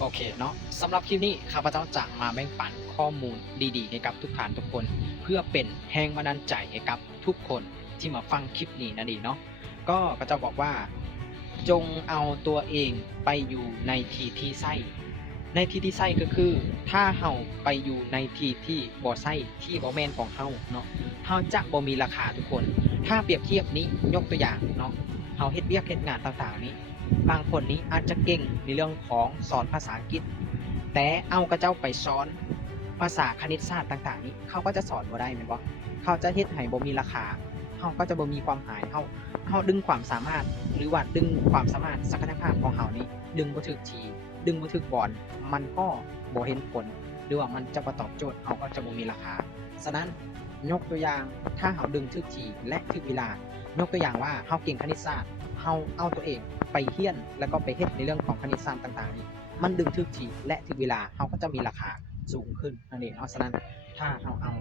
โอเคเนาะสำหรับคลิปนี้ข้าพเจ้าจะมาแบ่งปันข้อมูลดีๆให้กับทุกท่านทุกคนเพื่อเป็นแรงบันดาลใจให้กับทุกคนที่มาฟังคลิปนี้นะดีเนาะก็ข้าเจ้าบอกว่าจงเอาตัวเองไปอยู่ในที่ที่ใช่ในที่ที่ใช่ก็คือถ้าเฮาไปอยู่ในที่ที่บ่ใช่ที่บ่แม่นของเฮาเนาะเฮาจะบ่มีราคาทุกคนถ้าเปรียบเทียบนี้ยกตัวอย่างเนาะเฮาเฮ็ดเวียกเฮ็ดงานต่างๆนี้ บางคนนี้อาจจะเก่งในเรื่องของสอนภาษาอังกฤษแต่เอากระเจ้าไปสอนภาษาคณิตศาสตร์ต่างๆนี้เขาก็จะสอนบ่ได้แม่นบ่เขาจะเฮ็ดให้บ่มีราคาเขาก็จะบ่มีความหมายเขาดึงความสามารถหรือว่าดึงความสามารถศักยภาพของเขานี้ดึงบ่ถึกทีดึงบ่ถึกบอลมันก็บ่เห็นผลหรือว่ามันจะบ่ตอบโจทย์เขาก็จะบ่มีราคาฉะนั้นยกตัวอย่างถ้าเขาดึงถึกทีและถึกเวลายกตัวอย่างว่าเขาเก่งคณิตศาสตร์เขาเอาตัวเองไปเฮียนแล้วก็ไปเฮ็ดในเรื่องของคณิตศาสตร์ต่างๆนี้มันดึงถึกทีและถึกเวลาเขาก็จะมีราคาสูงขึ้นนั่นเองเพราะฉะนั้นถ้าเราเอา